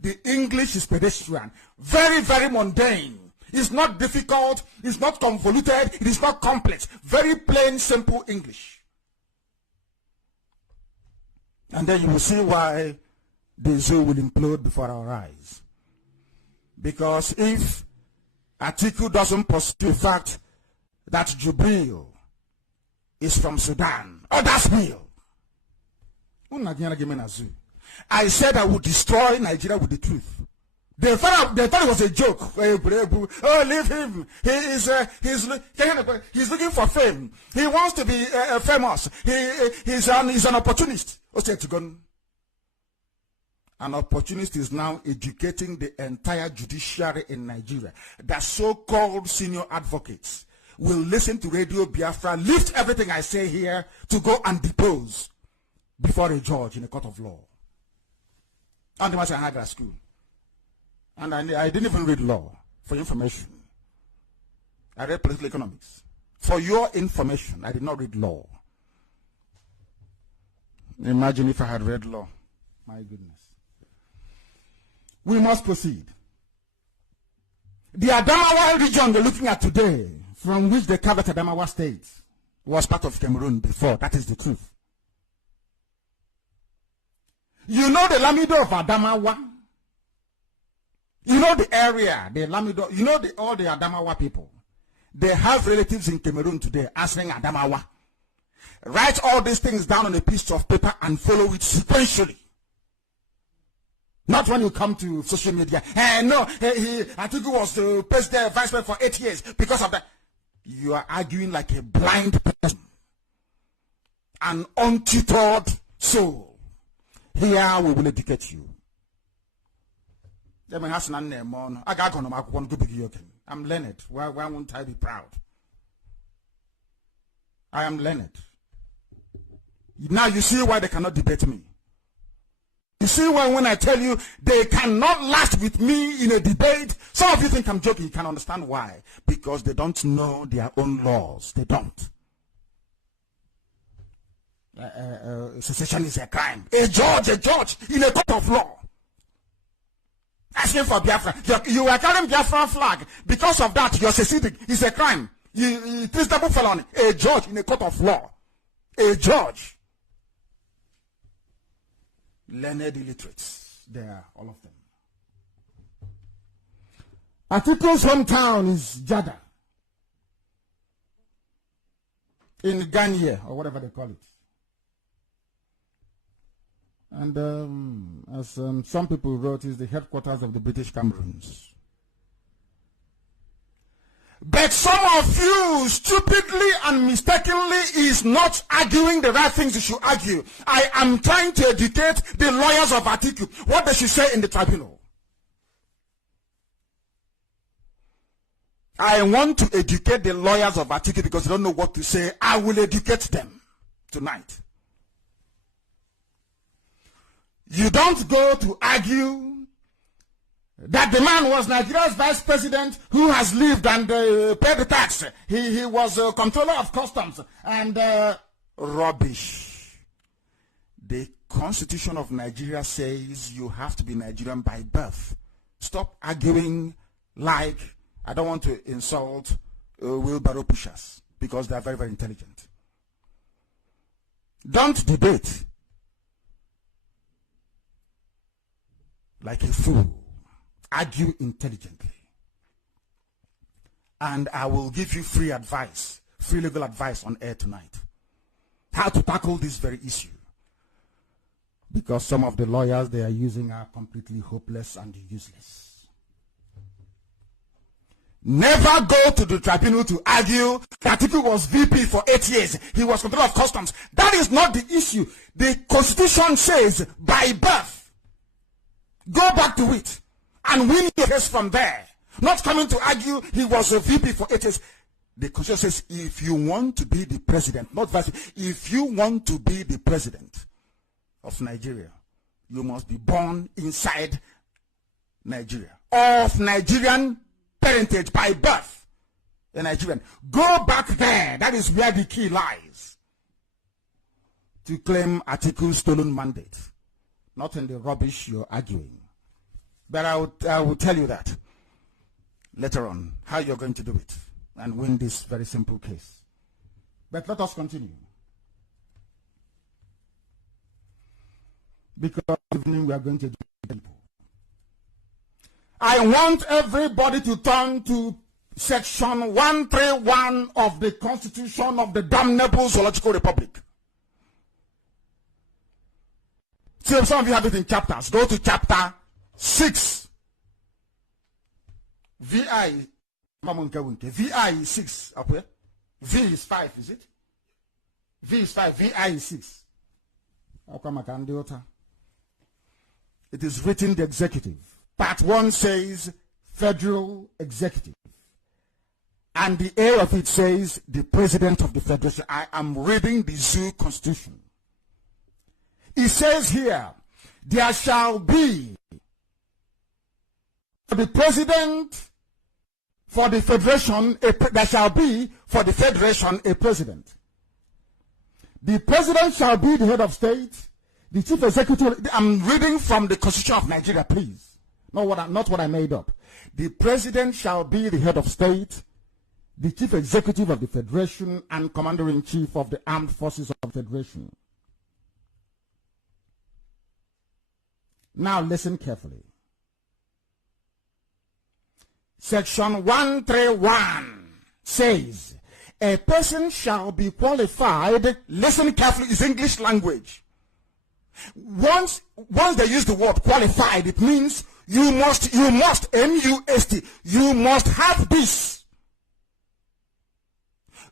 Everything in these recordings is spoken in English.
the English is pedestrian. Very, very mundane. It's not difficult. It's not convoluted. It is not complex. Very plain, simple English. And then you will see why the zoo will implode before our eyes. Because if Atiku doesn't pursue the fact that Jubril is from Sudan, others will. I said I would destroy Nigeria with the truth. They thought it was a joke. Oh, leave him. He's looking for fame. He wants to be famous. He's an opportunist. An opportunist is now educating the entire judiciary in Nigeria. The so-called senior advocates will listen to Radio Biafra, lift everything I say here to go and depose before a judge in a court of law. And I had at school. And I didn't even read law, for information. I read political economics. For your information, I did not read law. Imagine if I had read law. My goodness. We must proceed. The Adamawa region we're looking at today, from which they carved Adamawa state, was part of Cameroon before. That is the truth. You know the Lamido of Adamawa? You know the area, the Lamido, you know all the Adamawa people. They have relatives in Cameroon today answering Adamawa. Write all these things down on a piece of paper and follow it sequentially. Not when you come to social media. No, Atiku was the president, vice president for 8 years because of that. You are arguing like a blind person. An untutored soul. Here we will educate you. I'm learned. Why won't I be proud? I am learned. Now you see why they cannot debate me. You see why when I tell you they cannot last with me in a debate, some of you think I'm joking. You can understand why. Because they don't know their own laws. They don't. Secession is a crime. A judge in a court of law. Asking for Biafra. You are carrying Biafra flag. Because of that, you're seceding. It's a crime. It is double felony. A judge in a court of law. A judge. Learned illiterates. They are, all of them. Atiku's hometown is Jada. In Ghana, or whatever they call it. And as some people wrote, is the headquarters of the British Cameroons. But some of you stupidly and mistakenly is not arguing the right things you should argue. I am trying to educate the lawyers of Atiku what they should say in the tribunal. I want to educate the lawyers of Atiku because they don't know what to say. I will educate them tonight. You don't go to argue that the man was Nigeria's vice president who has lived and paid the tax. He was a controller of customs and rubbish. The Constitution of Nigeria says you have to be Nigerian by birth. Stop arguing like, I don't want to insult wheelbarrow pushers because they are very, very intelligent. Don't debate like a fool. Argue intelligently. And I will give you free advice, free legal advice on air tonight. How to tackle this very issue. Because some of the lawyers they are using are completely hopeless and useless. Never go to the tribunal to argue that Atiku was VP for 8 years. He was controller of customs. That is not the issue. The Constitution says by birth. Go back to it and win your case from there. Not coming to argue he was a VP for 8 years. The Constitution says if you want to be the president, not vice, if you want to be the president of Nigeria, you must be born inside Nigeria. Of Nigerian parentage by birth. A Nigerian. Go back there. That is where the key lies. To claim Atiku's stolen mandate. Not in the rubbish you're arguing. But I will tell you that later on, how you're going to do it and win this very simple case. But let us continue. Because evening we are going to do people. I want everybody to turn to section 131 of the Constitution of the damnable Zoological Republic. See, some of you have it in chapters. Go to chapter 6. VI 6 up here. V is 5, is it? V is 5, VI is 6. It is written the executive. Part 1 says federal executive. And the A of it says the president of the federation. I am reading the Zoo Constitution. It says here, there shall be for the president for the federation, there shall be for the federation a president. The president shall be the head of state, the chief executive. I'm reading from the Constitution of Nigeria, please. Not what I made up. The president shall be the head of state, the chief executive of the federation, and commander-in-chief of the armed forces of the federation. Now listen carefully. Section 131 says, a person shall be qualified, listen carefully, it's English language. Once they use the word qualified, it means you must, M-U-S-T, you must have this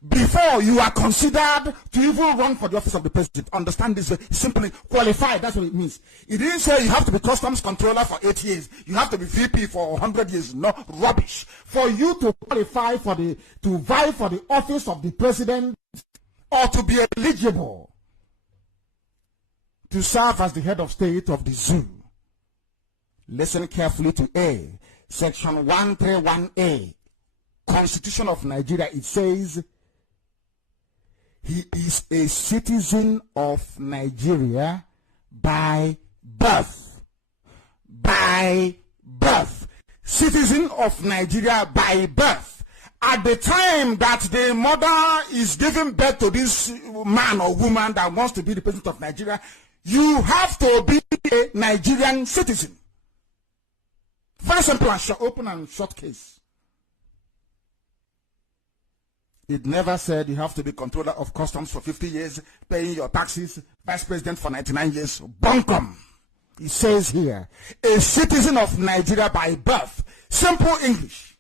before you are considered to even run for the office of the president. Understand this way. Simply qualified, that's what it means. It didn't say you have to be customs controller for 8 years. You have to be VP for 100 years. No, rubbish. For you to qualify to vie for the office of the president or to be eligible to serve as the head of state of the zoo, listen carefully to A. Section 131A, Constitution of Nigeria. It says, he is a citizen of Nigeria by birth. By birth. Citizen of Nigeria by birth. At the time that the mother is giving birth to this man or woman that wants to be the president of Nigeria, you have to be a Nigerian citizen. Very simple and short, open and short case. It never said you have to be controller of customs for 50 years, paying your taxes, vice president for 99 years. Bunkum. It says here, a citizen of Nigeria by birth. Simple English.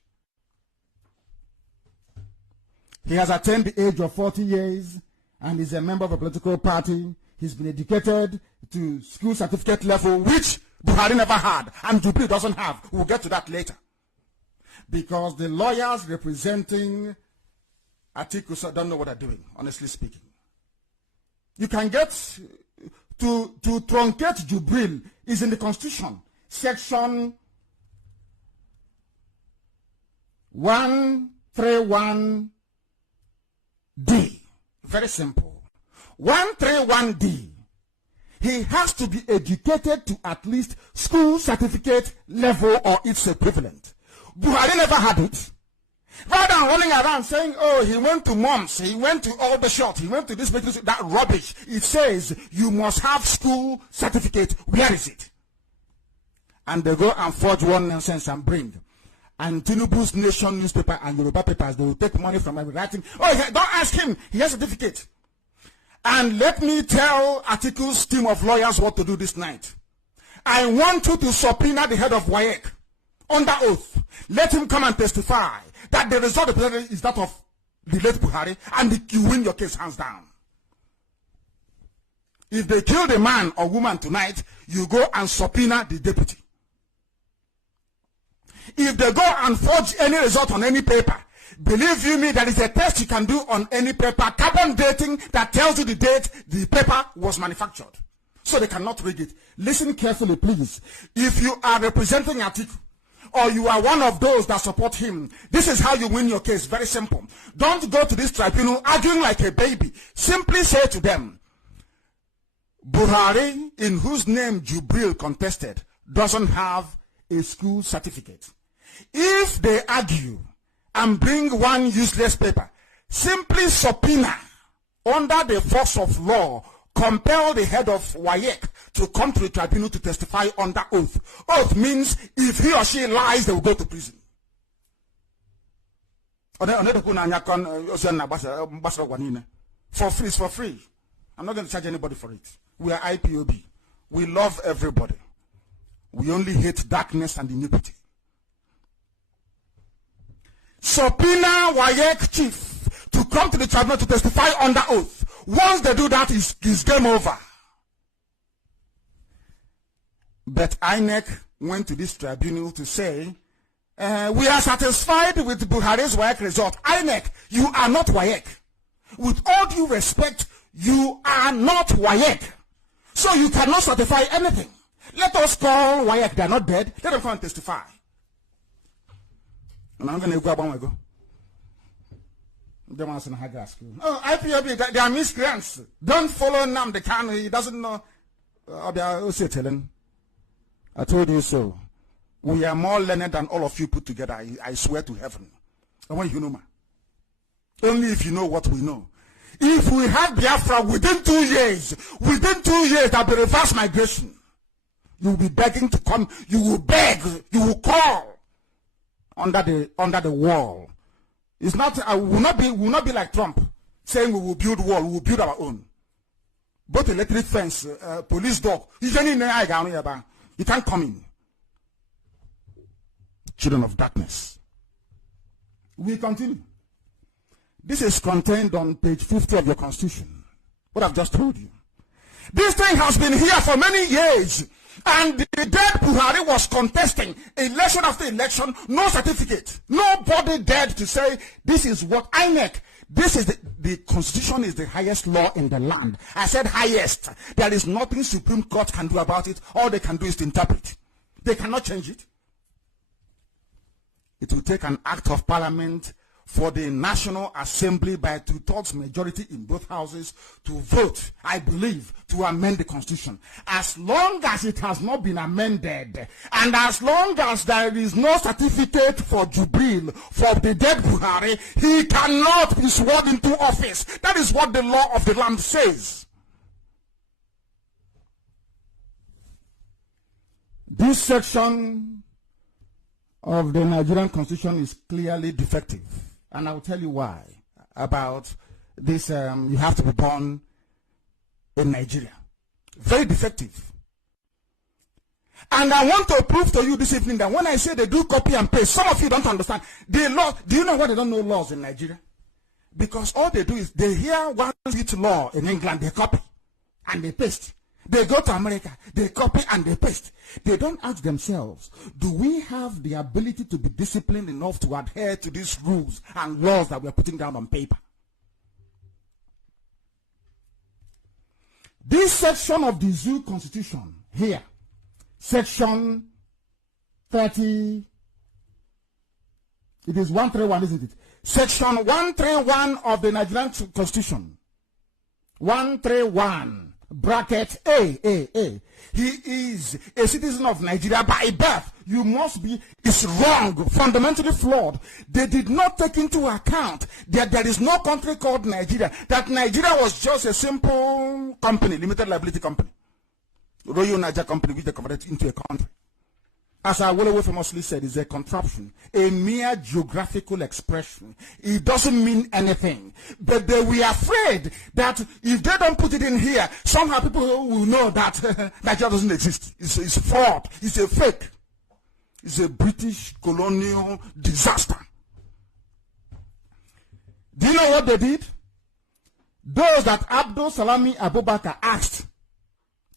He has attained the age of 40 years and is a member of a political party. He's been educated to school certificate level, which Buhari never had, and Jubilee doesn't have. We'll get to that later. Because the lawyers representing Atiku don't know what they're doing, honestly speaking. You can get to truncate Jubilee is in the Constitution. Section 131D. Very simple. 131D. He has to be educated to at least school certificate level or its equivalent. Buhari never had it. Rather than running around saying, oh, he went to moms, he went to all the shop, he went to this, that rubbish. It says you must have school certificate. Where is it? And they go and forge one nonsense and bring. And Tinubu's Nation newspaper and Yoruba papers, they will take money from every writing. Oh, don't ask him. He has a certificate. And let me tell Atiku's team of lawyers what to do this night. I want you to subpoena the head of WAEC under oath. Let him come and testify that the result of the president is that of the late Buhari, and you win your case hands down. If they kill the man or woman tonight, you go and subpoena the deputy. If they go and forge any result on any paper, believe you me, there is a test you can do on any paper, carbon dating, that tells you the date the paper was manufactured. So they cannot rig it. Listen carefully, please. If you are representing Atiku, or you are one of those that support him, this is how you win your case. Very simple. Don't go to this tribunal arguing like a baby. Simply say to them, Buhari, in whose name Jubril contested, doesn't have a school certificate. If they argue and bring one useless paper, simply subpoena under the force of law, compel the head of WAEC to come to the tribunal to testify under oath. Oath means if he or she lies, they will go to prison. For free, it's for free. I'm not going to charge anybody for it. We are IPOB. We love everybody. We only hate darkness and iniquity. Subpoena WAEC chief to come to the tribunal to testify under oath. Once they do that, it's game over. But INEC went to this tribunal to say, we are satisfied with Buhari's WAEC result. INEC, you are not WAEC. With all due respect, you are not WAEC. So you cannot certify anything. Let us call WAEC. They are not dead. Let them come and testify. And I'm going to go. Oh, IPOB, they are miscreants. Don't follow Nnamdi Kanu. He doesn't know. I told you so. We are more learned than all of you put together. I swear to heaven. I want you to know, man. Only if you know what we know. If we had Biafra within 2 years, there'll be reverse migration. You will be begging to come. You will beg. You will call under the wall. It's not. Will not be like Trump saying we will build wall. We will build our own. Both electric fence, police dog. You can't come in. Children of darkness. We continue. This is contained on page 50 of your constitution. What I've just told you. This thing has been here for many years. And the dead Buhari was contesting election after election, no certificate. Nobody dared to say, this is what INEC, this is the constitution is the highest law in the land. I said highest. There is nothing Supreme Court can do about it. All they can do is to interpret. They cannot change it. It will take an act of parliament for the National Assembly by 2/3 majority in both houses to vote, I believe, to amend the constitution. As long as it has not been amended, and as long as there is no certificate for Jubril for the dead Buhari, he cannot be sworn into office. That is what the law of the land says. This section of the Nigerian constitution is clearly defective. And I'll tell you why. About this, you have to be born in Nigeria. Very defective. And I want to prove to you this evening that when I say they do copy and paste, some of you don't understand. The law, do you know why they don't know laws in Nigeria? Because all they do is they hear one sweet law in England, they copy and they paste. They go to America, they copy and they paste. They don't ask themselves, do we have the ability to be disciplined enough to adhere to these rules and laws that we're putting down on paper? This section of the Zoo Constitution here, section 30, it is 131, isn't it? Section 131 of the Nigerian Constitution, 131. Bracket A. He is a citizen of Nigeria by birth. You must be. It's wrong, fundamentally flawed. They did not take into account that there is no country called Nigeria. That Nigeria was just a simple company, limited liability company. Royal Niger company which they converted into a country. As Awolowo famously said, is a contraption, a mere geographical expression. It doesn't mean anything. But they were afraid that if they don't put it in here, somehow people will know that Nigeria doesn't exist. It's fraud. It's a fake. It's a British colonial disaster. Do you know what they did? Those that Abdul Salami Abubakar asked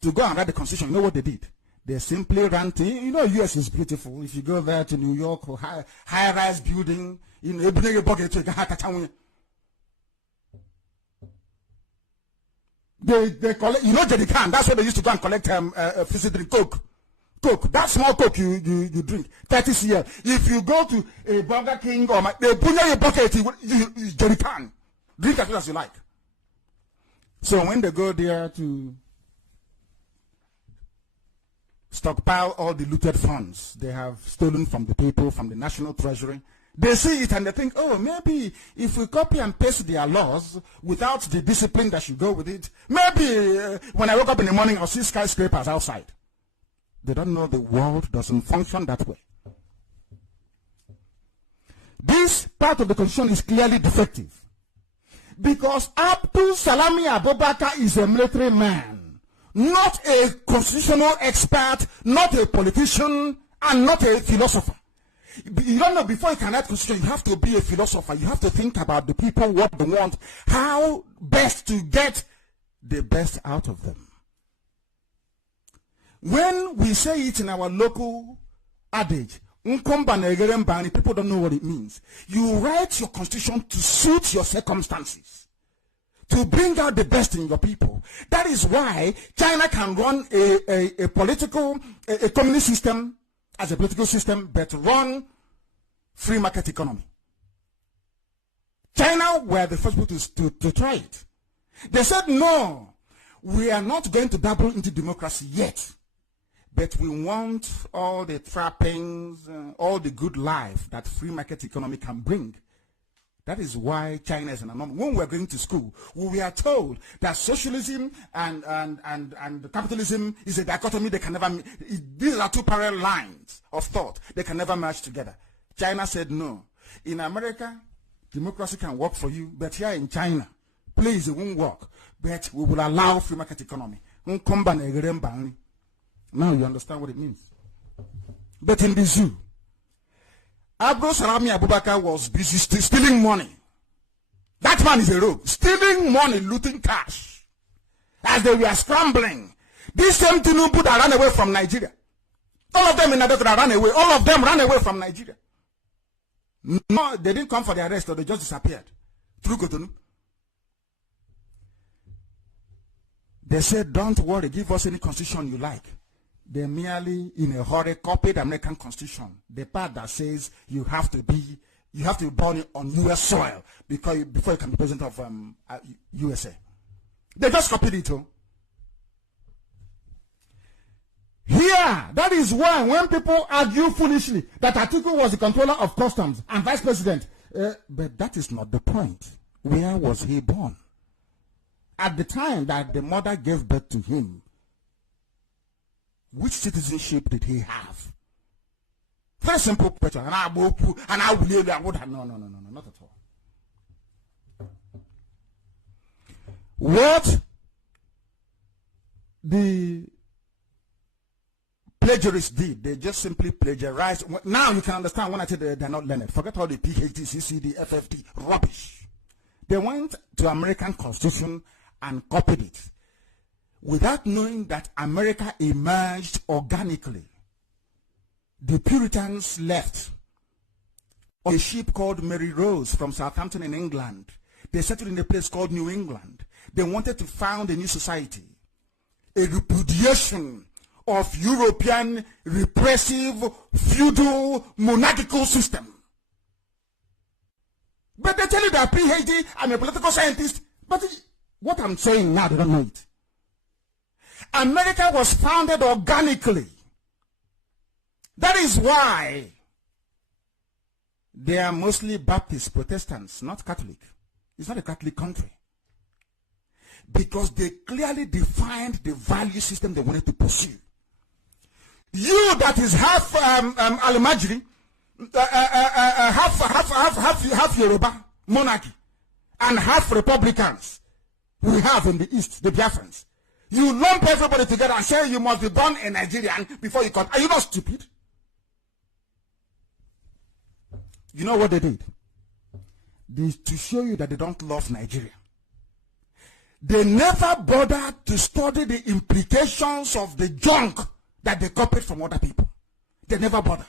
to go and write the constitution, you know what they did? They simply ran to, you know, US is beautiful. If you go there to New York, or high-rise building, you know, they collect, you know, Jerry Can, that's what they used to go and collect fizzy drink, Coke. That small Coke you drink, 30 cl. If you go to a Burger King or they put you a bucket, you Jerry Can. Drink as much as you like. So when they go there to stockpile all the looted funds they have stolen from the people, from the national treasury. They see it and they think, oh, maybe if we copy and paste their laws without the discipline that should go with it, maybe when I wake up in the morning, I'll see skyscrapers outside. They don't know the world doesn't function that way. This part of the constitution is clearly defective. Because Abdul Salami Abubakar is a military man, not a constitutional expert, not a politician, and not a philosopher. You don't know, before you can write constitution, you have to be a philosopher. You have to think about the people, what they want, how best to get the best out of them. When we say it in our local adage, people don't know what it means. You write your constitution to suit your circumstances, to bring out the best in your people. That is why China can run a communist system as a political system, but run free market economy. China were the first people to try it. They said, no, we are not going to dabble into democracy yet, but we want all the trappings, all the good life that free market economy can bring. That is why China is an anomaly. When we were going to school, we were told that socialism and capitalism is a dichotomy. They can never. These are two parallel lines of thought. They can never merge together. China said no. In America, democracy can work for you, but here in China, please, it won't work. But we will allow free market economy. Now you understand what it means. But in the zoo, Abdul Salami Abubakar was busy stealing money. That man is a rogue. Stealing money, looting cash. As they were scrambling. This same Tinubu that ran away from Nigeria. All of them in Nigeria ran away. All of them ran away from Nigeria. No, they didn't come for the arrest, or they just disappeared. Through Cotonou. They said, don't worry, give us any constitution you like. They merely, in a hurry, copied the American Constitution. The part that says you have to be born on U.S. soil before you can be president of USA. They just copied it. Here, that is why when people argue foolishly that Atiku was the controller of customs and vice president, but that is not the point. Where was he born? At the time that the mother gave birth to him, which citizenship did he have? Very simple question. And I would have no, not at all. What the plagiarists did, they just simply plagiarized. Now you can understand when I say they're not learned. Forget all the PhD, CCD, FFD, rubbish. They went to American Constitution and copied it, without knowing that America emerged organically. The Puritans left on a ship called Mary Rose from Southampton in England. They settled in a place called New England. They wanted to found a new society, a repudiation of European repressive, feudal, monarchical system. But they tell you that PhD, I'm a political scientist, but what I'm saying now, they don't know it. America was founded organically. That is why they are mostly Baptist Protestants, not Catholic. It's not a Catholic country. Because they clearly defined the value system they wanted to pursue. You that is half Al-Majri, half Yoruba monarchy, and half Republicans we have in the East, the Biafrans. You lump everybody together and say you must be born a Nigerian before you come. Are you not stupid? You know what they did? To show you that they don't love Nigeria. They never bothered to study the implications of the junk that they copied from other people. They never bothered.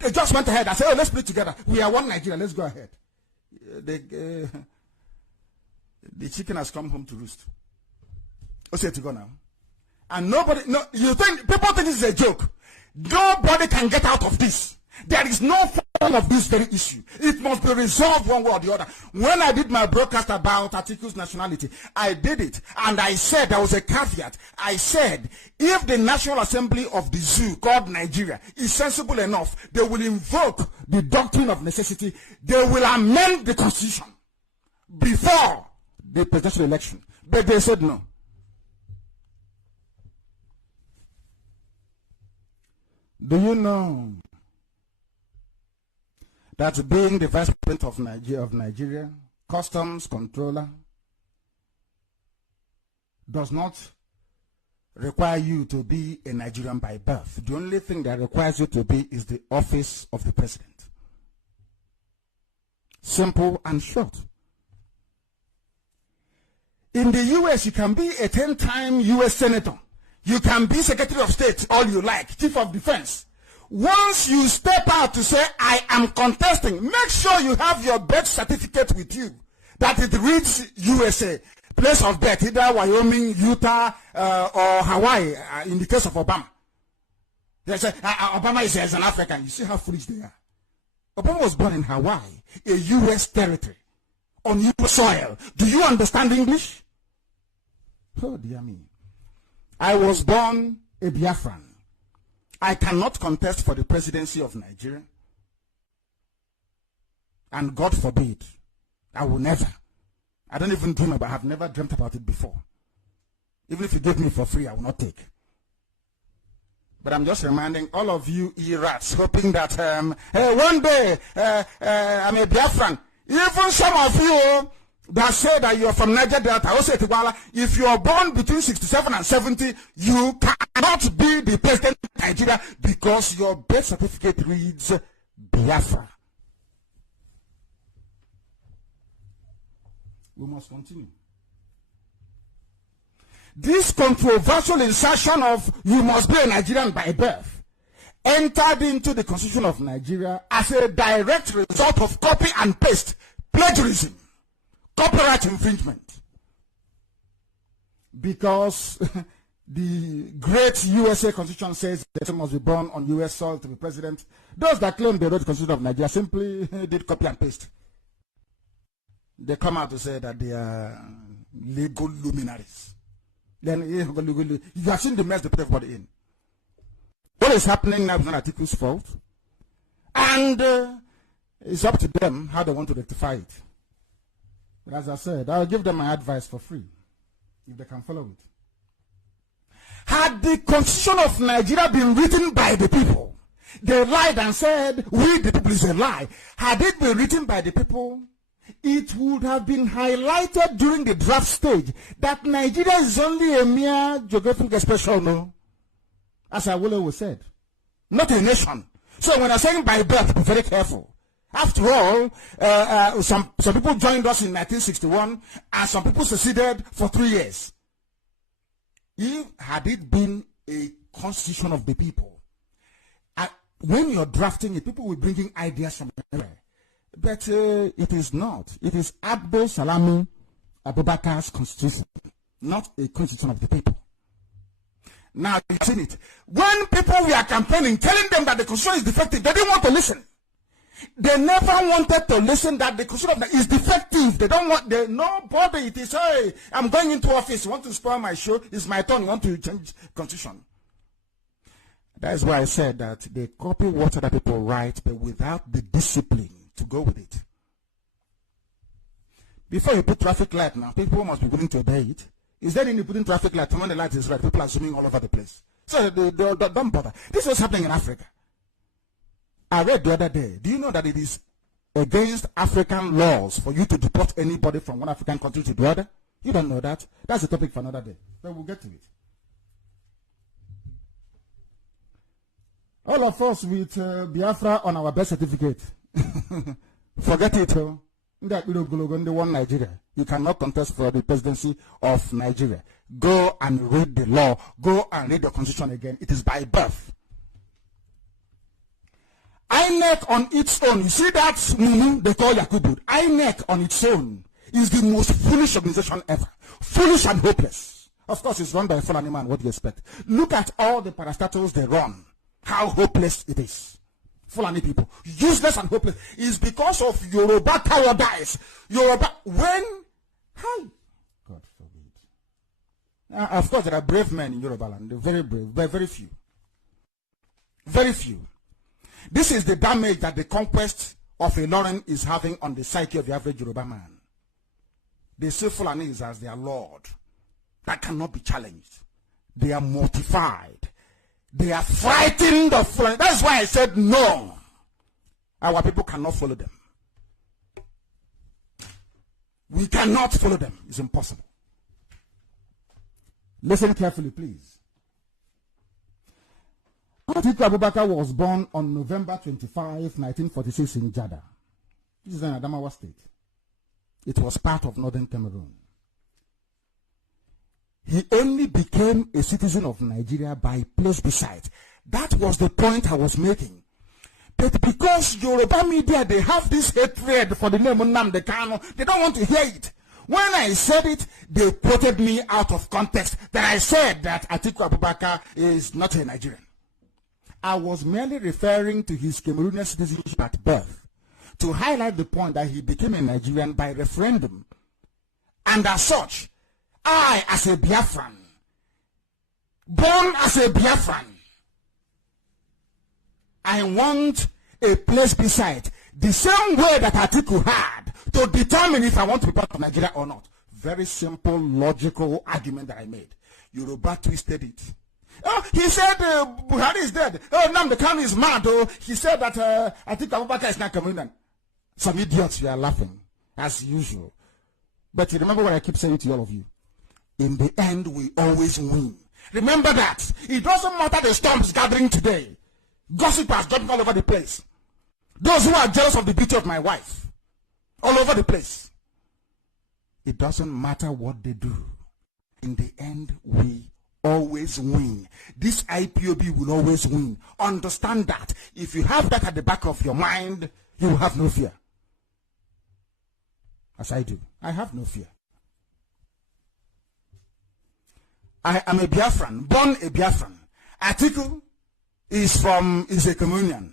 They just went ahead and said, oh, let's put it together. We are one Nigeria. Let's go ahead. The chicken has come home to roost. What's it to go now? And nobody, no, you think, people think this is a joke. Nobody can get out of this. There is no form of this very issue. It must be resolved one way or the other. When I did my broadcast about Atiku's nationality, I did it, and I said, there was a caveat. I said, if the National Assembly of the zoo called Nigeria is sensible enough, they will invoke the doctrine of necessity. They will amend the constitution before the presidential election. But they said no. Do you know that being the vice president of Nigeria, customs controller, does not require you to be a Nigerian by birth? The only thing that requires you to be is the office of the president. Simple and short. In the US, you can be a 10-time US senator. You can be Secretary of State, all you like, Chief of Defense. Once you step out to say, I am contesting, make sure you have your birth certificate with you, that it reads USA, place of birth, either Wyoming, Utah, or Hawaii, in the case of Obama. They say, Obama is an African. You see how foolish they are. Obama was born in Hawaii, a US territory, on US soil. Do you understand English? Oh, dear me. I was born a Biafran. I cannot contest for the presidency of Nigeria. And God forbid, I will never. I don't even dream about it. I have never dreamt about it before. Even if you give me for free, I will not take. But I'm just reminding all of you E-rats, hoping that one day I'm a Biafran. Even some of you that say that you're from Niger Delta, also if you are born between 67 and 70, you cannot be the president of Nigeria because your birth certificate reads Biafra. We must continue. This controversial insertion of you must be a Nigerian by birth entered into the Constitution of Nigeria as a direct result of copy and paste, plagiarism, copyright infringement. Because the great USA Constitution says that you must be born on US soil to be president. Those that claim they wrote the Constitution of Nigeria simply did copy and paste. They come out to say that they are legal luminaries. Then you have seen the mess they put everybody in. What is happening now is not Atiku's fault. And it's up to them how they want to rectify it. But as I said, I'll give them my advice for free, if they can follow it. Had the Constitution of Nigeria been written by the people, they lied and said, we the people is a lie. Had it been written by the people, it would have been highlighted during the draft stage that Nigeria is only a mere geographical expression, no? As I will always said, not a nation. So when I'm saying by birth, be very careful. After all, some people joined us in 1961, and some people seceded for 3 years. Had it been a constitution of the people, when you're drafting it, people will bring in ideas from everywhere. But it is not. It is Abdul Salami Abubakar's constitution, not a constitution of the people. Now, you've seen it. When people were campaigning, telling them that the constitution is defective, they didn't want to listen. They never wanted to listen that the constitution is defective. They don't want, nobody, it is, hey, I'm going into office, you want to spoil my show, it's my turn, you want to change constitution. That is why I said that they copy what other people write, but without the discipline to go with it. Before you put traffic light now, people must be willing to obey it. Is there any putting traffic light when the light is red? People are zooming all over the place. So don't bother. This is what's happening in Africa. I read the other day. Do you know that it is against African laws for you to deport anybody from one African country to the other? You don't know that. That's a topic for another day. But we'll get to it. All of us with Biafra on our birth certificate. Forget it. One Nigeria. You cannot contest for the presidency of Nigeria. Go and read the law. Go and read the constitution again. It is by birth. INEC on its own, you see that they call Yakubu. INEC on its own is the most foolish organization ever. Foolish and hopeless. Of course, it's run by a Fulani man. What do you expect? Look at all the parastatals they run. How hopeless it is. Fulani people, useless and hopeless, is because of Yoruba cowardice. Yoruba, when, hi, God forbid. Of course, there are brave men in Yoruba land. They're very brave, but very few. Very few. This is the damage that the conquest of a Lauren is having on the psyche of the average Yoruba man. They see Fulanis as their lord. That cannot be challenged. They are mortified. They are frightened of Fulani. That's why I said no. Our people cannot follow them. We cannot follow them. It's impossible. Listen carefully, please. Atiku Abubakar was born on November 25, 1946 in Jada. This is in Adamawa State. It was part of northern Cameroon. He only became a citizen of Nigeria by plebiscite. That was the point I was making. But because Yoruba media, they have this hatred for the name Nnamdi Kanu, they don't want to hear it. When I said it, they quoted me out of context that I said that Atiku Abubakar is not a Nigerian. I was merely referring to his Cameroonian citizenship at birth to highlight the point that he became a Nigerian by referendum. And as such, I, as a Biafran, born as a Biafran, I want a place beside the same way that Atiku had to determine if I want to be part of Nigeria or not. Very simple, logical argument that I made. Yoruba twisted it. Oh, he said Buhari is dead. Oh, Nnamdi Kanu is mad. Oh, he said that Atiku Abubakar is not Cameroonian. Some idiots, you are laughing, as usual. But you remember what I keep saying to all of you. In the end, we always win. Remember that. It doesn't matter the storms gathering today. Gossip has jumping all over the place. Those who are jealous of the beauty of my wife, all over the place. It doesn't matter what they do. In the end, we always win. This IPOB will always win. Understand that. If you have that at the back of your mind, you will have no fear. As I do. I have no fear. I am a Biafran, born a Biafran. Atiku is a Cameroonian.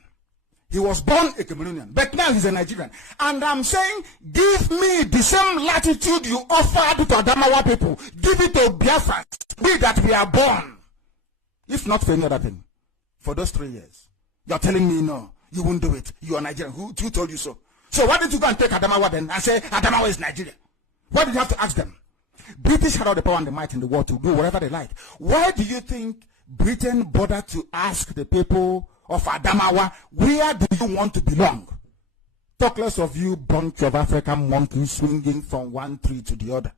He was born a Cameroonian, but now he's a Nigerian. And I'm saying, give me the same latitude you offered to Adamawa people. Give it to Biafra. We that we are born. If not for any other thing. For those 3 years. You're telling me no, you won't do it. You are Nigerian. Who told you so? So why did you go and take Adamawa then and say Adamawa is Nigeria? Why did you have to ask them? British had all the power and the might in the world to do whatever they like. Why do you think Britain bothered to ask the people of Adamawa, where do you want to belong? Talk less of you bunch of African monkeys swinging from one tree to the other.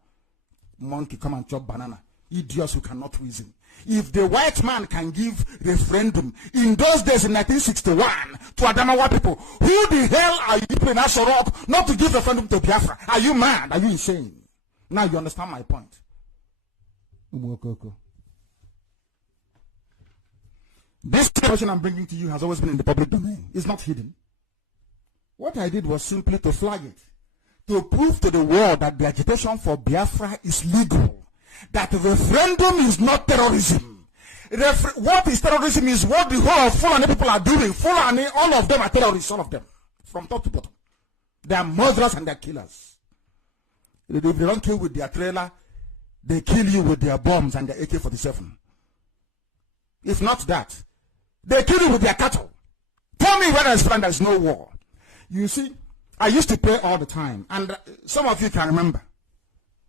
Monkey come and chop banana. Idiots who cannot reason. If the white man can give referendum in those days in 1961 to Adamawa people, who the hell are you in Asorok not to give referendum to Biafra? Are you mad? Are you insane? Now you understand my point. This question I'm bringing to you has always been in the public domain. It's not hidden. What I did was simply to flag it, to prove to the world that the agitation for Biafra is legal, that the referendum is not terrorism. What is terrorism is what the whole of Fulani people are doing. Fulani, all of them are terrorists, all of them, from top to bottom. They are murderers and they are killers. If they don't kill with their trailer, they kill you with their bombs and their AK-47. If not that, they kill you with their cattle. Tell me where there's no war. You see, I used to pray all the time, and some of you can remember.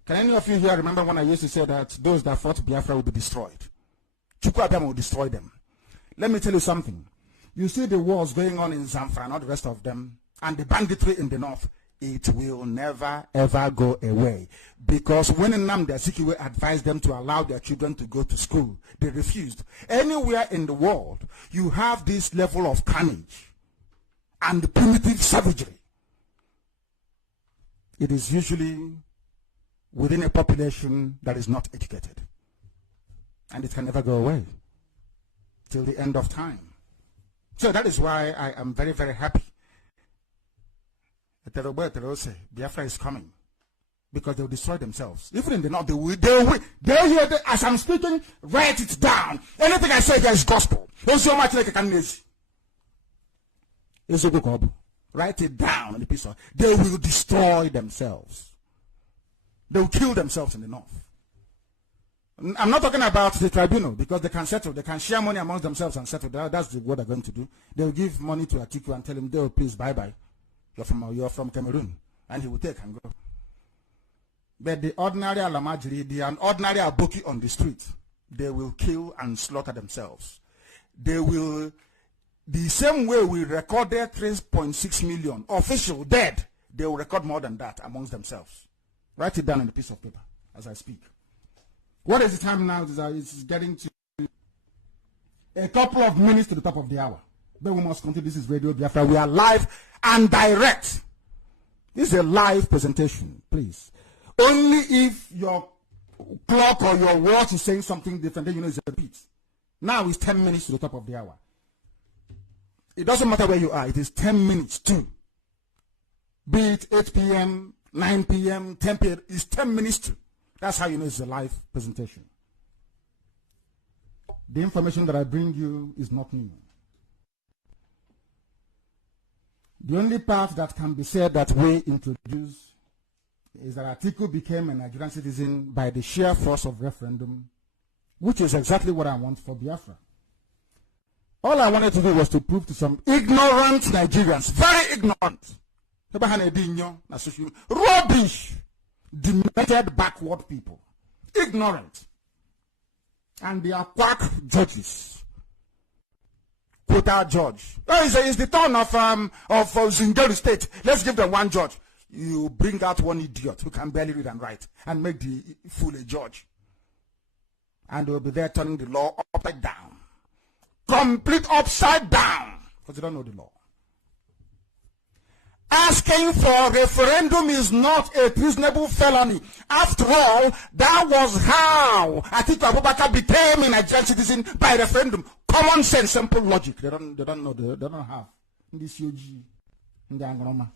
Can any of you here remember when I used to say that those that fought Biafra will be destroyed? Chukwu Abiyama will destroy them. Let me tell you something. You see the wars going on in Zamfara and all the rest of them, and the banditry in the north. It will never ever go away, because when Nnamdi Kanu advised them to allow their children to go to school, they refused. Anywhere in the world, you have this level of carnage and primitive savagery. It is usually within a population that is not educated, and it can never go away till the end of time. So that is why I am very, very happy. Biafra is coming, because they will destroy themselves. Even in the north, they'll hear that as I'm speaking. Write it down. Anything I say here is gospel. Don't so much like a can. Write it down on the piece of. They will destroy themselves. They will kill themselves in the north. I'm not talking about the tribunal because they can settle. They can share money amongst themselves and settle. That's what they're going to do. They'll give money to Atiku and tell him, "Oh, please, bye-bye. You're from Cameroon," and he will take and go. But the ordinary Alamajiri, the ordinary Aboki on the street, they will kill and slaughter themselves. They will, the same way we recorded 3.6 million official dead, they will record more than that amongst themselves. Write it down on a piece of paper as I speak. What is the time now? It's getting to a couple of minutes to the top of the hour. But we must continue. This is Radio Biafra. We are live and direct. This is a live presentation, please. Only if your clock or your watch is saying something different, then you know it's a repeat. Now it's 10 minutes to the top of the hour. It doesn't matter where you are. It is 10 minutes to. Be it 8 p.m., 9 p.m., 10 p.m. It's 10 minutes to. That's how you know it's a live presentation. The information that I bring you is not new. The only part that can be said that we introduce is that Atiku became a Nigerian citizen by the sheer force of referendum, which is exactly what I want for Biafra. All I wanted to do was to prove to some ignorant Nigerians, very ignorant, rubbish, demented, backward people, ignorant, and they are quack judges. Quota judge. Oh, it's the turn of Zingeri State. Let's give them one judge. You bring out one idiot who can barely read and write and make the fool a judge. And they'll be there turning the law upside down. Complete upside down. Because they don't know the law. Asking for referendum is not a treasonable felony. After all, that was how Atiku Abubakar became a Nigerian citizen by referendum. Common sense, simple logic. They don't know. They don't have this UG in the Angroma.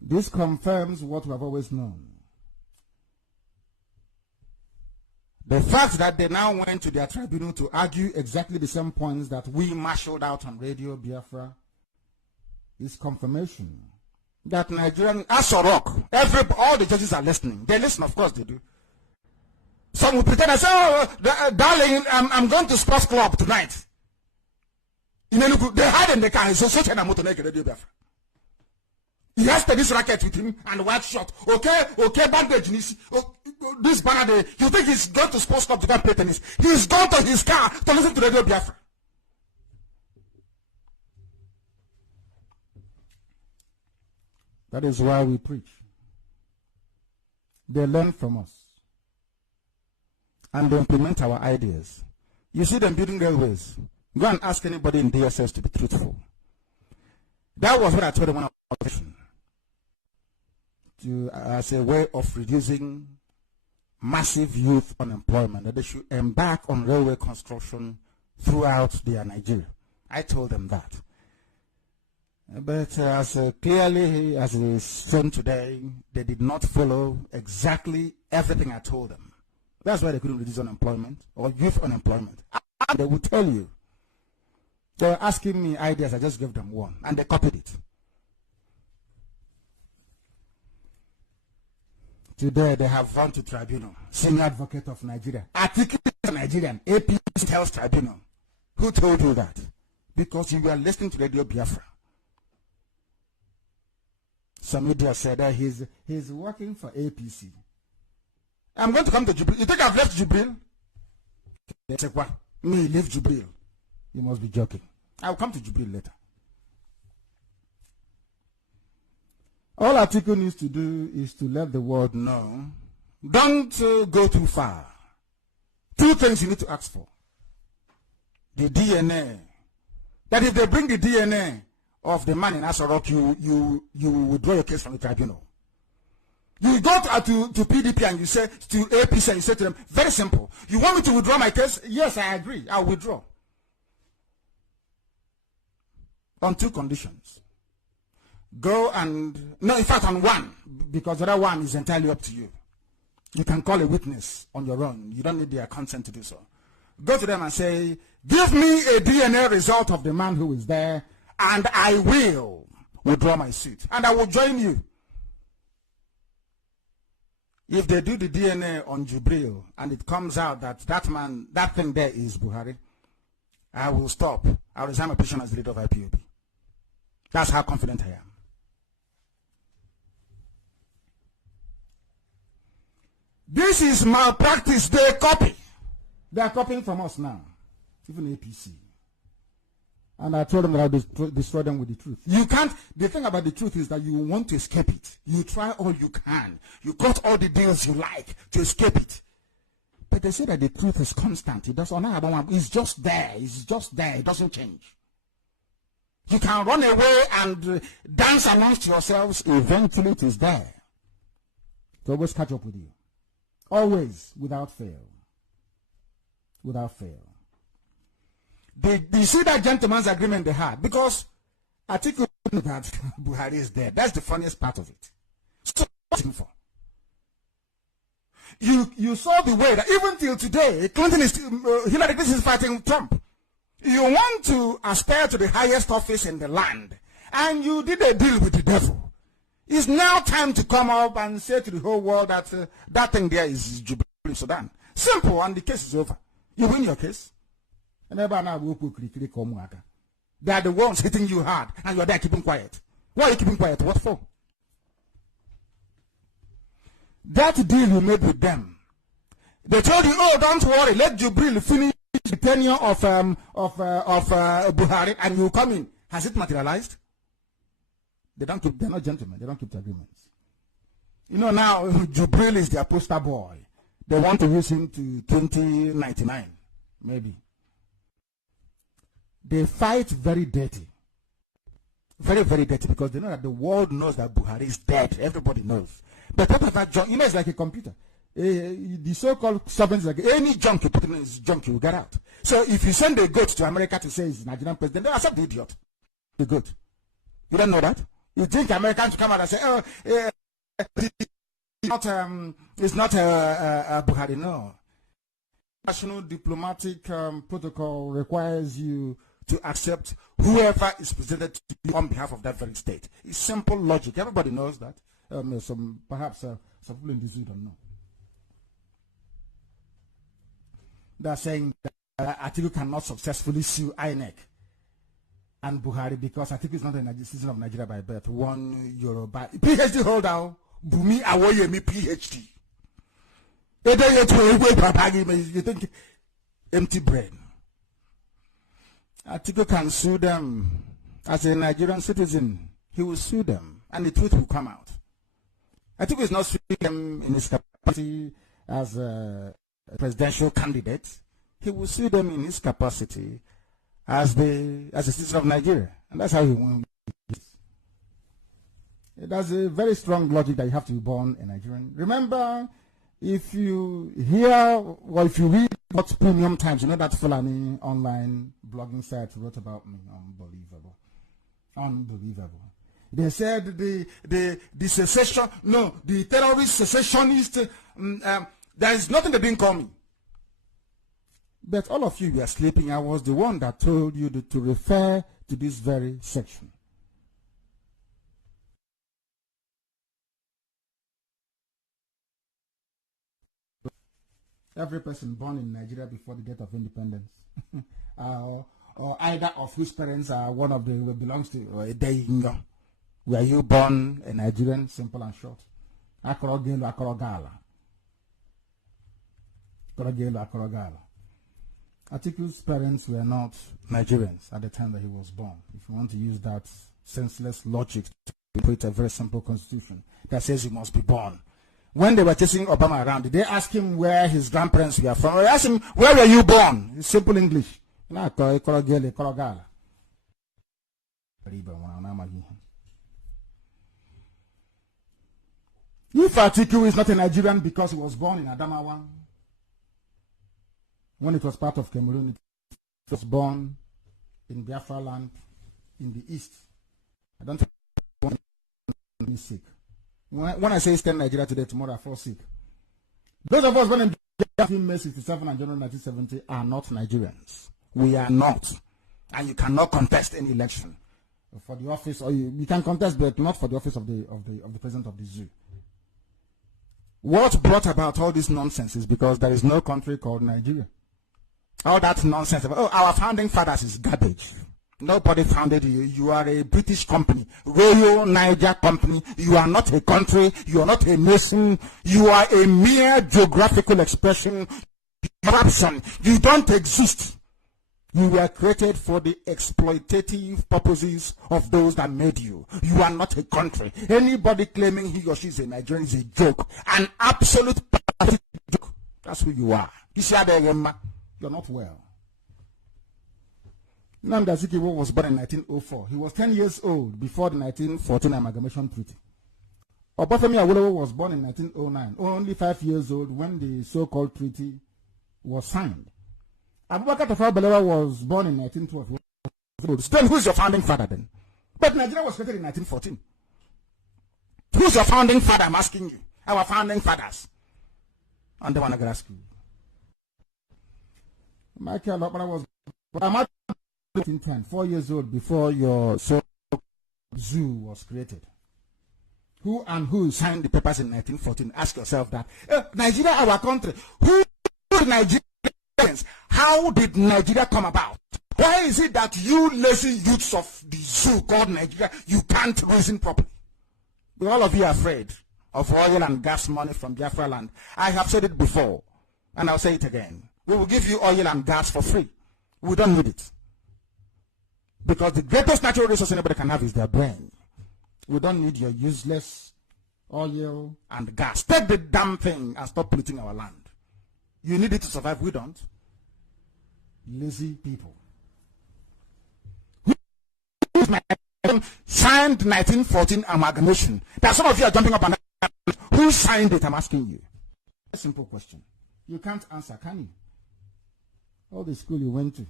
This confirms what we have always known. The fact that they now went to their tribunal to argue exactly the same points that we marshaled out on Radio Biafra is confirmation that Nigerian Asorok, all the judges are listening. They listen, of course they do. Some will pretend and say, "Oh, darling, I'm going to sports club tonight." They hide in the car. Radio Biafra. He has this racket with him and white shot. Okay, bandage. This banner, you think he's going to sports club to go and play tennis? He's gone to his car to listen to Radio Biafra. That is why we preach. They learn from us. And they implement our ideas. You see them building railways. Go and ask anybody in DSS to be truthful. That was what I told them when I was as a way of reducing massive youth unemployment, that they should embark on railway construction throughout their Nigeria. I told them that. But as clearly as it is shown today, they did not follow exactly everything I told them. That's why they couldn't reduce unemployment or youth unemployment. They would tell you. They were asking me ideas, I just gave them one, and they copied it. Today they have run to tribunal. Senior advocate of Nigeria. Atiku is Nigerian. APC tells tribunal. Who told you that? Because you were listening to Radio Biafra. Some media said that he's working for APC. I'm going to come to Jubril. You think I've left Jubril? They say, what? Me leave Jubril. You must be joking. I'll come to Jubril later. All Atiku needs to do is to let the world know. Don't go too far. Two things you need to ask for. The DNA. That if they bring the DNA of the man in Asorok, you withdraw your case from the tribunal. You go to PDP and you say to APC and you say to them, very simple. You want me to withdraw my case? Yes, I agree. I'll withdraw. On two conditions. Go and, no, in fact on one, because the other one is entirely up to you. You can call a witness on your own. You don't need their consent to do so. Go to them and say, give me a DNA result of the man who is there, and I will withdraw my suit. And I will join you. If they do the DNA on Jubril and it comes out that that thing there is Buhari, I will stop. I'll resign my position as the leader of IPOB. That's how confident I am. This is malpractice. They copy. They are copying from us now. Even APC. And I told them that I'll destroy them with the truth. You can't. The thing about the truth is that you want to escape it. You try all you can. You cut all the deals you like to escape it. But they say that the truth is constant. It's just there. It's just there. It doesn't change. You can run away and dance amongst yourselves. Eventually it is there. To always catch up with you. Always, without fail. Without fail. They see that gentleman's agreement they had, because Atiku knew that Buhari is dead. That's the funniest part of it. So what's it for? You saw the way that even till today, Hillary Clinton is fighting Trump. You want to aspire to the highest office in the land, and you did a deal with the devil. It's now time to come up and say to the whole world that that thing there is Jubilee Sudan. Simple, and the case is over. You win your case. They are the ones hitting you hard, and you're there keeping quiet. Why are you keeping quiet? What for? That deal you made with them, they told you, oh, don't worry, let Jubril finish the tenure of Buhari, and you come in. Has it materialized? They're not gentlemen. They don't keep the agreements. You know, now Jubril is their poster boy. They want to use him to 2099, maybe. They fight very dirty. Very, very dirty, because they know that the world knows that Buhari is dead. Everybody knows. But what about junk? You know, it's like a computer. The so-called sovereign is like any junk you put in is junk, you will get out. So if you send a goat to America to say he's Nigerian president, they accept the idiot. The goat. You don't know that? You think Americans to come out and say, oh, it's not Buhari. No. National diplomatic protocol requires you to accept whoever is presented to you on behalf of that very state. It's simple logic. Everybody knows that. Perhaps some people in this room don't know. They're saying that Atiku cannot successfully sue INEC and Buhari because Atiku is not a citizen of Nigeria by birth. One Yoruba PhD holder, Bumi Awoyemi PhD. You think empty brain. Atiku can sue them as a Nigerian citizen. He will sue them, and the truth will come out. Atiku is not suing them in his capacity as a presidential candidate. He will sue them in his capacity as a citizen of Nigeria, and that's how he won. That's a very strong logic that you have to be born a Nigerian. Remember, if you hear or if you read what's Premium Times, you know that Fulani online blogging site wrote about me. Unbelievable. Unbelievable. They said the secession, no, the terrorist secessionist, there is nothing they didn't call me. But all of you were sleeping. I was the one that told you to refer to this very section. Every person born in Nigeria before the death of independence, or either of whose parents are one of the belongs to a day. Were you born a Nigerian? Simple and short. Akorogelu, akorogala. Akorogelu, akorogala. Atiku's parents were not Nigerians at the time that he was born. If you want to use that senseless logic to create a very simple constitution that says he must be born. When they were chasing Obama around, did they ask him where his grandparents were from? They asked him, where were you born? It's simple English. If Atiku is not a Nigerian because he was born in Adamawa, when it was part of Cameroon, it was born in Biafra land in the east. I don't think I'm sick. When I say Eastern Nigeria today, tomorrow I fall sick. Those of us born in May 67 and January 1970 are not Nigerians. We are not. And you cannot contest any election for the office, or you can contest, but not for the office of the president of the zoo. What brought about all this nonsense is because there is no country called Nigeria. All that nonsense about, oh, our founding fathers is garbage. Nobody founded you. You are a British company, Royal Niger Company. You are not a country. You are not a nation. You are a mere geographical expression. Corruption. You don't exist. You were created for the exploitative purposes of those that made you. You are not a country. Anybody claiming he or she is a Nigerian is a joke. An absolute joke. That's who you are. You're not well. Nnamdi Kanu was born in 1904. He was 10 years old before the 1914 Amalgamation Treaty. Obafemi Awolowo was born in 1909, only 5 years old when the so-called treaty was signed. Abubakar Tafawa Balewa was born in 1912. Then who's your founding father then? But Nigeria was created in 1914. Who's your founding father? I'm asking you. Our founding fathers. And the one I ask you. Michael Okpara was born 1910, 4 years old before your zoo was created. Who signed the papers in 1914? Ask yourself that. Nigeria, our country. Who Nigerians? How did Nigeria come about? Why is it that you lazy youths of the zoo called Nigeria, you can't reason properly? But all of you are afraid of oil and gas money from Biafra land. I have said it before, and I'll say it again. We will give you oil and gas for free. We don't need it. Because the greatest natural resource anybody can have is their brain. We don't need your useless oil and gas. Take the damn thing and stop polluting our land. You need it to survive. We don't. Lazy people. Signed 1914 amalgamation. That some of you are jumping up and down. Who signed it? I'm asking you. A simple question. You can't answer, can you? All the school you went to.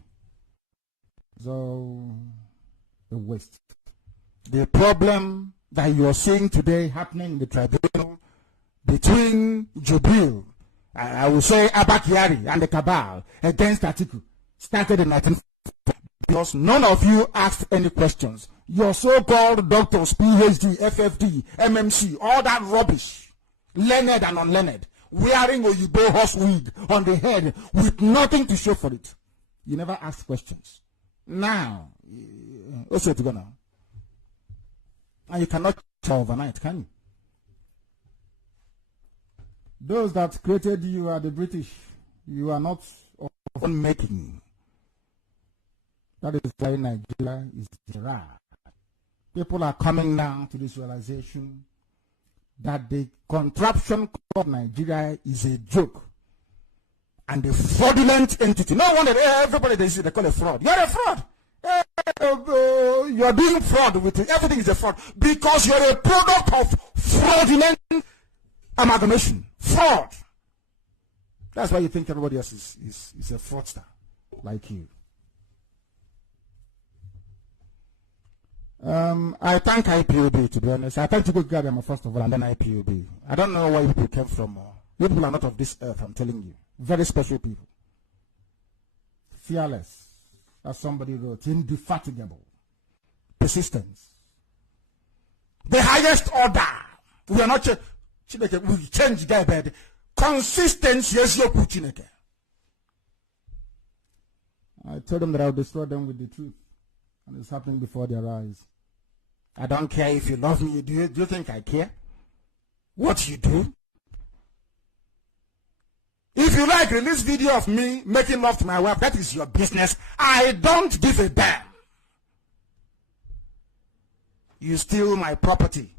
So, the West. The problem that you are seeing today happening in the tribunal between Jubril, I will say Abakiari, and the cabal against Atiku started in 1940 because none of you asked any questions. Your so-called doctors, PhD, FFD, MMC, all that rubbish, learned and unlearned, wearing Oyibo horse wig on the head with nothing to show for it. You never asked questions. Now, also to go now. And you cannot tell overnight, can you? Those that created you are the British. You are not of own making. That is why Nigeria is dry. People are coming now to this realization that the contraption called Nigeria is a joke and a fraudulent entity. No wonder everybody they call a fraud. You're a fraud. You're doing fraud with it. Everything is a fraud because you're a product of fraudulent amalgamation. Fraud. That's why you think everybody else is a fraudster like you. I thank IPOB, to be honest. I thank Chico Gabama first of all, and then IPOB. I don't know where you people came from. You people are not of this earth, I'm telling you. Very special people. Fearless, as somebody wrote. Indefatigable. Persistence. The highest order. We are not we change guy bed. Consistency is your Chineke. I told them that I would destroy them with the truth. And it's happening before their eyes. I don't care if you love me. Do you think I care? What you do? If you like, release video of me making love to my wife. That is your business. I don't give a damn. You steal my property.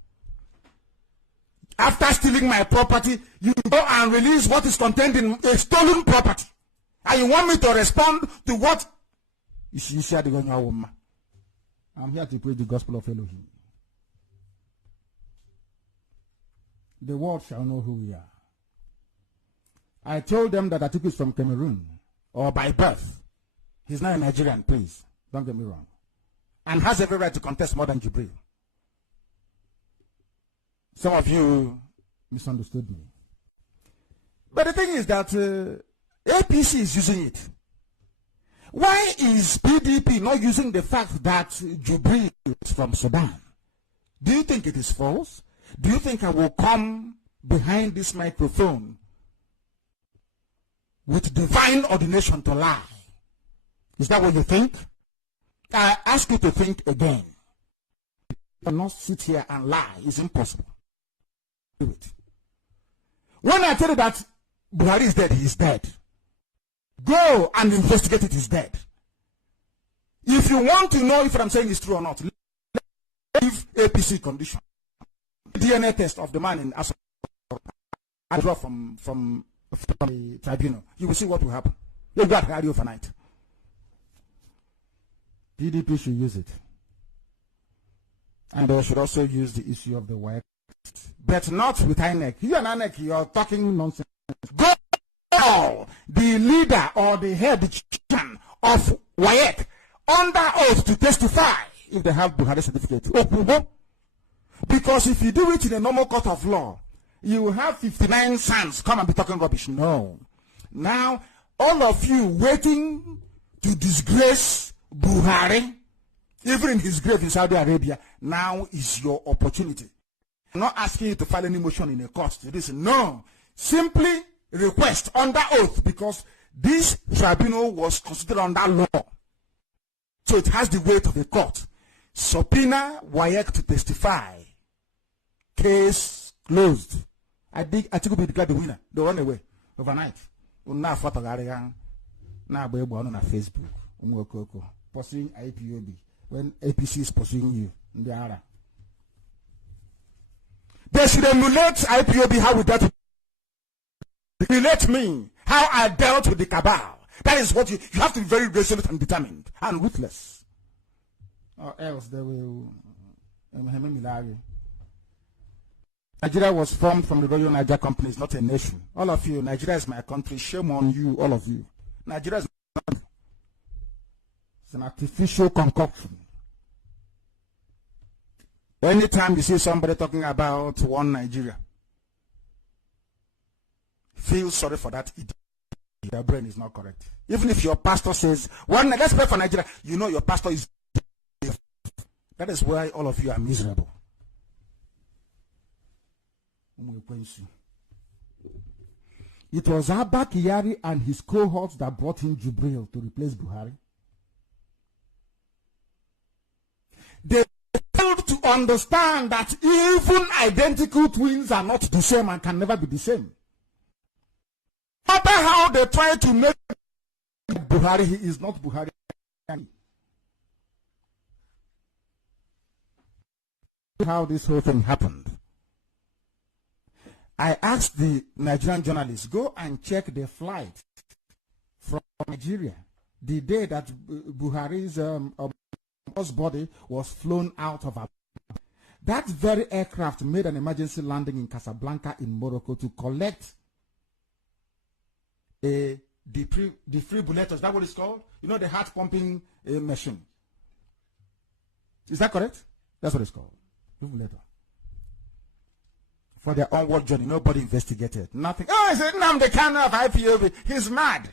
After stealing my property, you go and release what is contained in a stolen property. And you want me to respond to what? I'm here to preach the gospel of Elohim. The world shall know who we are. I told them that Atiku is from Cameroon, or by birth. He's not a Nigerian, please. Don't get me wrong. And has every right to contest more than Jubril. Some of you misunderstood me. But the thing is that APC is using it. Why is PDP not using the fact that Jubril is from Sudan? Do you think it is false? Do you think I will come behind this microphone with divine ordination to lie? Is that what you think? I ask you to think again. You cannot sit here and lie. It's impossible. Do it. When I tell you that Buhari is dead, he is dead. Go and investigate it, he's dead. If you want to know if what I'm saying is true or not, leave APC condition. DNA test of the man in Asa. I draw from the tribunal. You will see what will happen. You got Harry overnight. PDP should use it. And they should also use the issue of the white. But not with INEC. You and INEC, you are talking nonsense. Go! The leader or the head chairman of WAEC under oath to testify if they have Buhari certificate. Because if you do it in a normal court of law, you will have 59 sons come and be talking rubbish. No. Now, all of you waiting to disgrace Buhari, even in his grave in Saudi Arabia, now is your opportunity. I'm not asking you to file any motion in a court to this. No. Simply request under oath, because this tribunal was considered under law. So it has the weight of a court. Subpoena WAEC to testify. Case closed. I think Atiku will be declared the winner. They run away overnight. Now on Facebook. Pursuing IPOB. When APC is pursuing you. They should emulate IPOB how we dealt with. Emulate me how I dealt with the cabal. That is what you have to be very resolute and determined and ruthless. Or else they will. Nigeria was formed from the Royal Niger Company. It's not a nation. All of you, Nigeria is my country. Shame on you, all of you. Nigeria is not. It's an artificial concoction. Anytime you see somebody talking about one Nigeria, feel sorry for that idiot. Your brain is not correct. Even if your pastor says, let's pray for Nigeria, you know your pastor is. That is why all of you are miserable. It was Abba Kyari and his cohorts that brought in Jubril to replace Buhari. They failed to understand that even identical twins are not the same and can never be the same. No matter how they try to make Buhari, he is not Buhari. How this whole thing happened. I asked the Nigerian journalists, go and check the flight from Nigeria the day that Buhari's body was flown out of Abuja. That very aircraft made an emergency landing in Casablanca in Morocco to collect a defibrillator. Is that what it's called? You know, the heart pumping machine. Is that correct? That's what it's called. Defibrillator. For their onward journey, nobody investigated. Nothing. Oh, it's Nnamdi Kanu of IPOB. He's mad.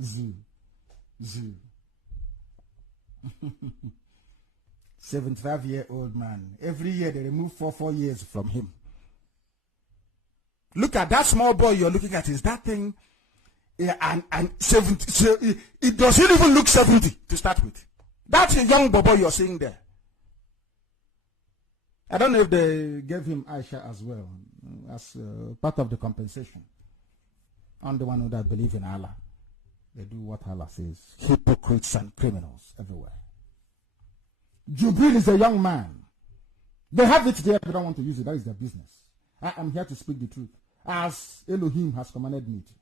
Zoo. 75-year-old man. Every year they remove 4 years from him. Look at that small boy you're looking at. Is that thing? Yeah, and 70. So it doesn't even look 70 to start with. That's a young boy you're seeing there. I don't know if they gave him Aisha as well, as part of the compensation. I'm the one who that believe in Allah. They do what Allah says. Hypocrites and criminals everywhere. Jubril is a young man. They have it there, they don't want to use it. That is their business. I am here to speak the truth, as Elohim has commanded me to.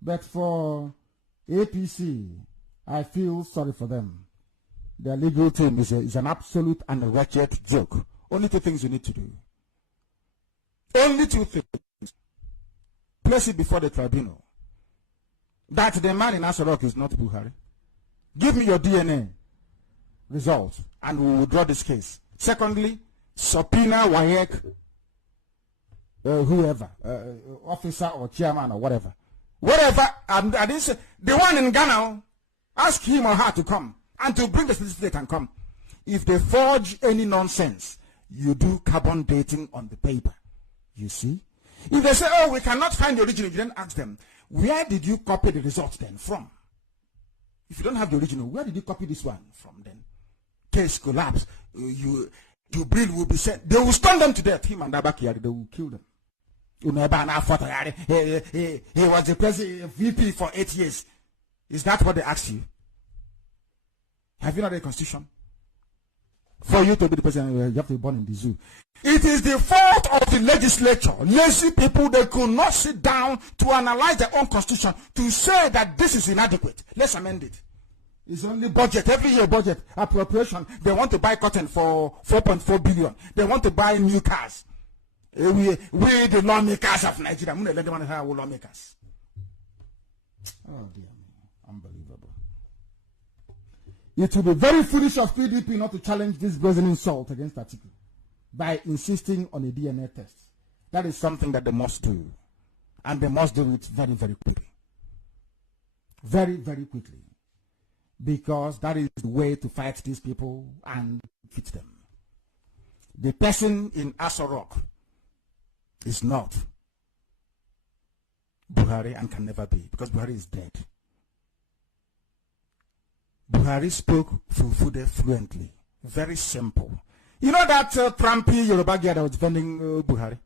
But for APC, I feel sorry for them. Their legal team is an absolute and a wretched joke. Only 2 things you need to do. Only 2 things. Place it before the tribunal. That the man in Asarok is not Buhari. Give me your DNA results and we will withdraw this case. Secondly, subpoena WAEC, whoever, officer or chairman or whatever. Whatever, I didn't say, the one in Ghana, ask him or her to come and to bring the certificate and come. If they forge any nonsense, you do carbon dating on the paper. You see? If they say, oh, we cannot find the original, you then ask them, where did you copy the results then from? If you don't have the original, where did you copy this one from then? Case collapse. Your bill will be sent. They will stone them to death. Him and Abakari, they will kill them. He was the president, VP for 8 years. Is that what they asked you? Have you not read the Constitution? For you to be the president, you have to be born in the zoo. It is the fault of the legislature. Lazy people, they could not sit down to analyze their own constitution to say that this is inadequate. Let's amend it. It's only budget, every year budget, appropriation. They want to buy cotton for 4.4 billion. They want to buy new cars. We the lawmakers of Nigeria. I'm going to let them have lawmakers. Oh dear me. Unbelievable. It will be very foolish of PDP not to challenge this brazen insult against Atiku by insisting on a DNA test. That is something that they must do. And they must do it very, very quickly. Very, very quickly. Because that is the way to fight these people and defeat them. The person in Aso Rock is not Buhari and can never be, because Buhari is dead. Buhari spoke Fulfude fluently. Very simple. You know that trampy Yoruba girl that was defending Buhari?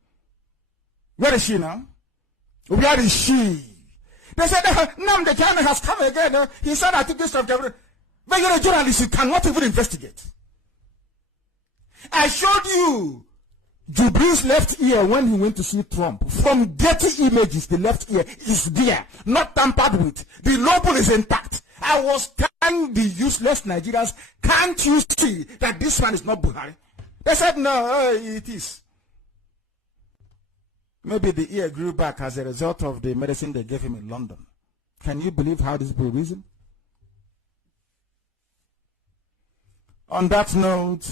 Where is she now? Where is she? They said, Nnamdi Kanu has come again. He said, I took this stuff. But you're a journalist, you cannot even investigate. I showed you Jubril's left ear when he went to see Trump. From dirty images, the left ear is there, not tampered with. The lobe is intact. I was telling the useless Nigerians, can't you see that this man is not Buhari? They said, no, it is. Maybe the ear grew back as a result of the medicine they gave him in London. Can you believe how this will reason? On that note,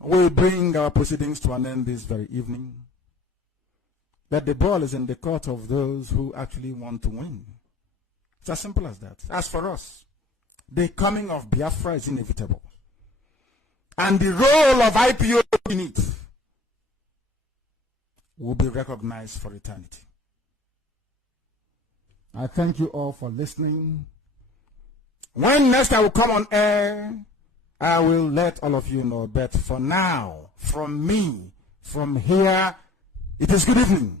we bring our proceedings to an end this very evening. That the ball is in the court of those who actually want to win. It's as simple as that. As for us, the coming of Biafra is inevitable. And the role of IPO in it will be recognized for eternity. I thank you all for listening. When next I will come on air, I will let all of you know. But for now, from me, from here, it is good evening.